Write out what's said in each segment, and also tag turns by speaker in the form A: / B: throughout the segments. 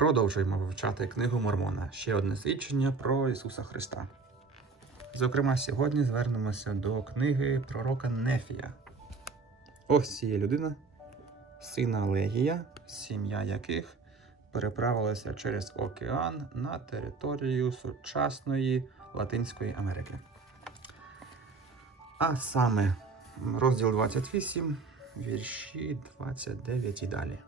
A: Продовжуємо вивчати книгу Мормона. Ще одне свідчення про Ісуса Христа. Зокрема, сьогодні звернемося до книги пророка Нефія. Ось ціє людина, сина Легія, сім'я яких переправилася через океан на територію сучасної Латинської Америки. А саме розділ 28, вірші 29 і далі.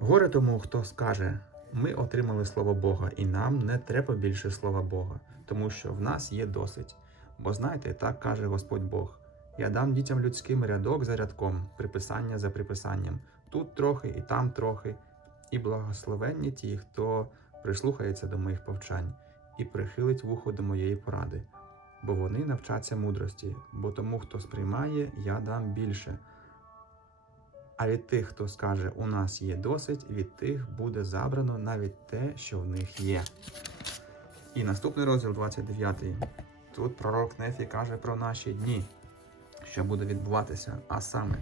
A: Горе тому, хто скаже: ми отримали слово Бога, і нам не треба більше слова Бога, тому що в нас є досить. Бо знаєте, так каже Господь Бог: я дам дітям людським рядок за рядком, приписання за приписанням, тут трохи і там трохи, і благословенні ті, хто прислухається до моїх повчань і прихилить вухо до моєї поради. Бо вони навчаться мудрості, бо тому, хто сприймає, я дам більше. А від тих, хто скаже, у нас є досить, від тих буде забрано навіть те, що в них є. І наступний розділ 29. Тут пророк Нефі каже про наші дні, що буде відбуватися, а саме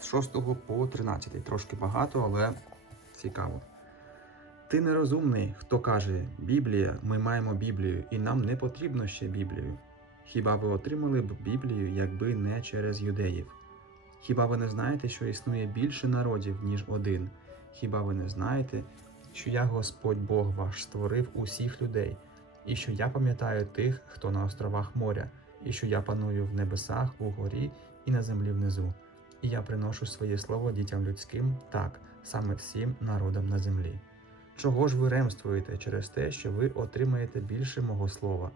A: з 6 по 13. Трошки багато, але цікаво. Ти нерозумний, хто каже Біблія, ми маємо Біблію, і нам не потрібно ще Біблію. Хіба ви отримали б Біблію, якби не через юдеїв? Хіба ви не знаєте, що існує більше народів, ніж один? Хіба ви не знаєте, що я Господь Бог ваш створив усіх людей, і що я пам'ятаю тих, хто на островах моря, і що я паную в небесах, угорі і на землі внизу. І я приношу своє слово дітям людським, так, саме всім народам на землі. Чого ж ви ремствуєте через те, що ви отримаєте більше мого слова?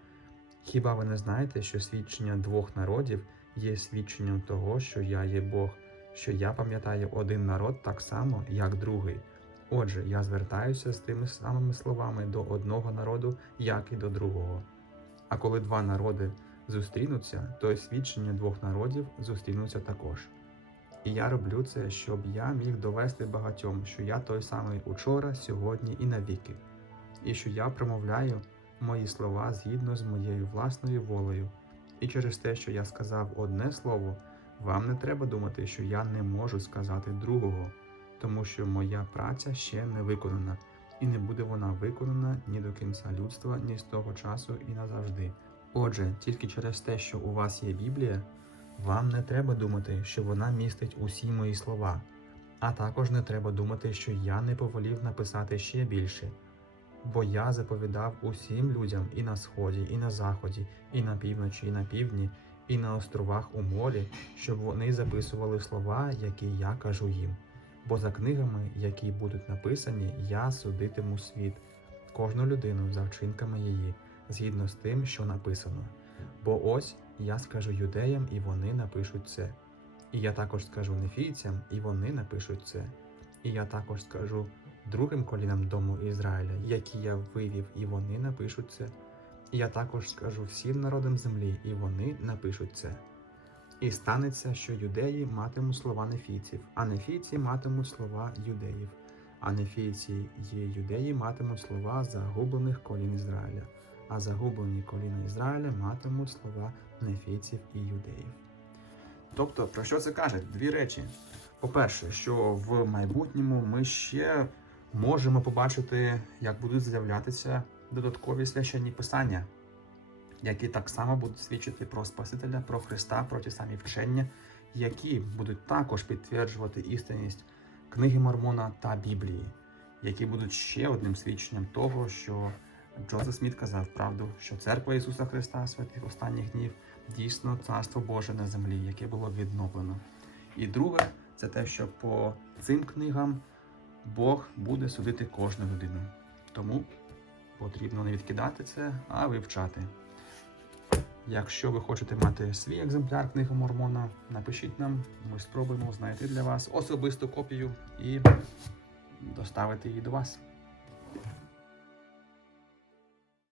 A: Хіба ви не знаєте, що свідчення двох народів є свідченням того, що я є Бог, що я пам'ятаю один народ так само, як другий. Отже, я звертаюся з тими самими словами до одного народу, як і до другого. А коли два народи зустрінуться, то свідчення двох народів зустрінуться також. І я роблю це, щоб я міг довести багатьом, що я той самий учора, сьогодні і навіки, і що я промовляю мої слова згідно з моєю власною волею. І через те, що я сказав одне слово, вам не треба думати, що я не можу сказати другого, тому що моя праця ще не виконана, і не буде вона виконана ні до кінця людства, ні з того часу і назавжди. Отже, тільки через те, що у вас є Біблія, вам не треба думати, що вона містить усі мої слова, а також не треба думати, що я не повелів написати ще більше. Бо я заповідав усім людям і на сході, і на заході, і на півночі, і на півдні, і на островах у морі, щоб вони записували слова, які я кажу їм. Бо за книгами, які будуть написані, я судитиму світ, кожну людину за вчинками її, згідно з тим, що написано. Бо ось я скажу юдеям, і вони напишуть це. І я також скажу нефійцям, і вони напишуть це. І я також скажу другим колінам дому Ізраїля, які я вивів, і вони напишуть це. Я також скажу всім народам землі, і вони напишуть це. І станеться, що юдеї матимуть слова нефійців, а нефійці матимуть слова юдеїв, а нефійці і юдеї матимуть слова загублених колін Ізраїля, а загублені коліна Ізраїля матимуть слова нефійців і юдеїв. Тобто, про що це каже? Дві речі. По-перше, що в майбутньому ми ще можемо побачити, як будуть з'являтися додаткові священні писання, які так само будуть свідчити про Спасителя, про Христа, про ті самі вчення, які будуть також підтверджувати істинність книги Мормона та Біблії, які будуть ще одним свідченням того, що Джозеф Сміт казав правду, що церква Ісуса Христа святих останніх днів дійсно царство Боже на землі, яке було відновлено. І друге, це те, що по цим книгам Бог буде судити кожну людину. Тому потрібно не відкидати це, а вивчати. Якщо ви хочете мати свій екземпляр книги Мормона, напишіть нам, ми спробуємо знайти для вас особисту копію і доставити її до вас.